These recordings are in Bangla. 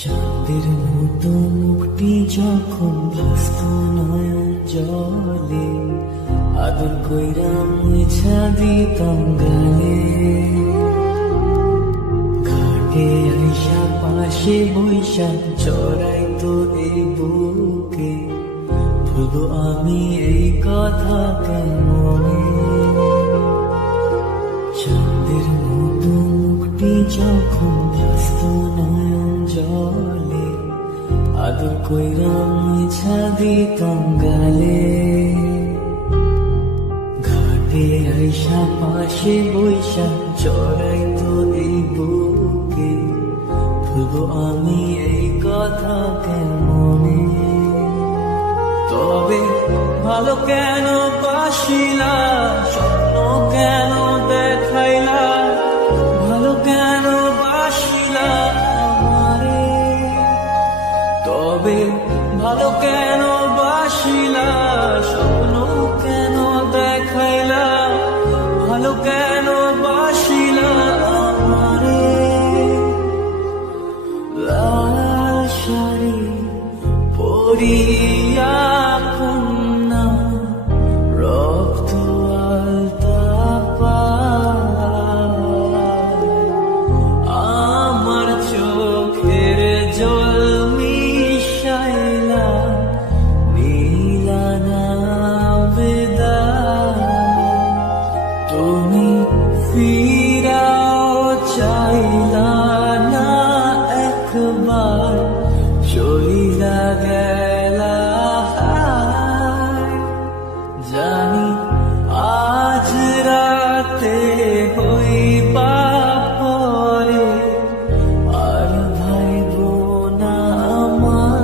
চাঁদের মতো মুখটি যখন ভাসত নয়ন জলে, আদর কইরা মুছা দিতাম গালে। ঘাটে আইসা পাশে বৈশা চড়াইতো এই বুকে, ভুলবো আমি এই কথা কেমনে। চাঁদের মতো মুখটি যখন ভাসত নয়ন জলে, আদর কইরা মুছা দিতাম গালে। ঘাটে আইসা পাশে বৈশা চড়াইতো এই বুকে, ভুলবো আমি এই কথা কেমনে। তবে ভালো কেন বাসিলা, স্বপ্ন কেন দেখাইলা, ভালো কেন বাসিলা আমারে। তবে ভালো কেন বাসিলা, স্বপ্ন কেন দেখাইলা, ভালো কেন বাসিলা আমারে। লাল শাড়ি পরিয়া কন্যা, রক্ত আলতা পায়, আমার চোখের জল মিশাইলা, নীলা না বিদায়। তুমি ফিরাও চাইলা না একবার, চইলা গেলা। জানি আজ রাতে হইবা পরে, আর ভাইব না আমার।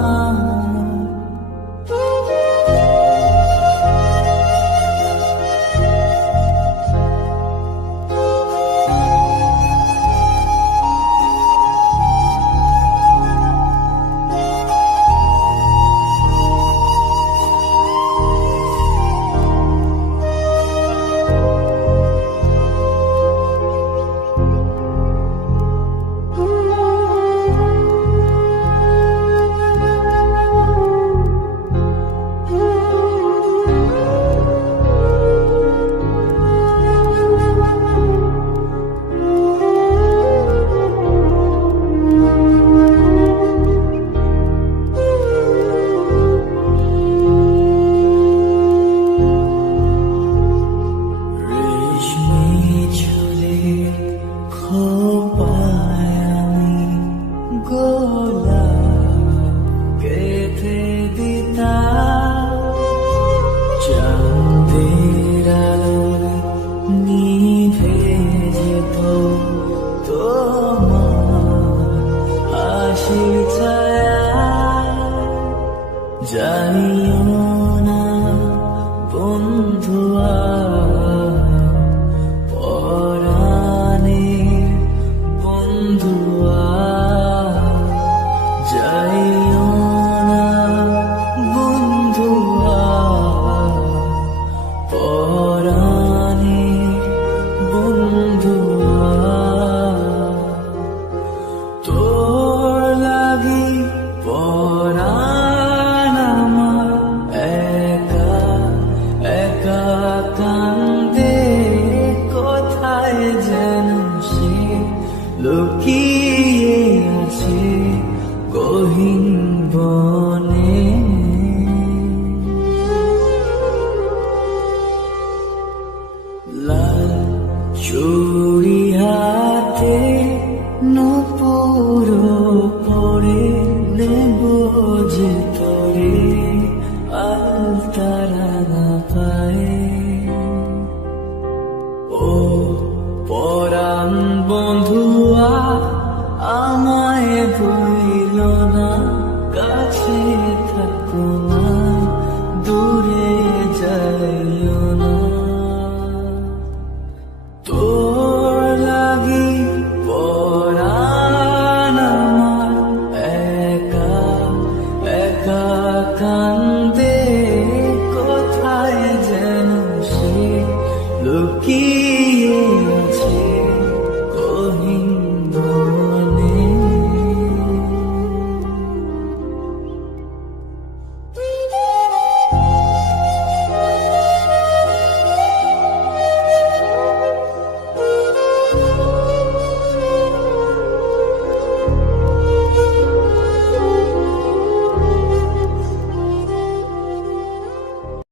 খোপায় আমি গোলাপ গেঁথে দিতাম, চাঁদের আলোয় নিভে যেত তোমার হাসির ছায়া। জানিও না বন্ধুয়া, যাইও না বন্ধুয়া, পরাণের বন্ধুয়া। তোর লাগি পরাণ আমার একা একা কান্দে, কোথায় যেন সে লুকিয়ে আছে গহীন বনে। লাল চুড়ি হাতে নূপুর পরে, নেব যে তোরে আলতারা না পায়ে। ও পরাণ বন্ধুয়া, আমায় ভুইল না, কাছে থাকো না।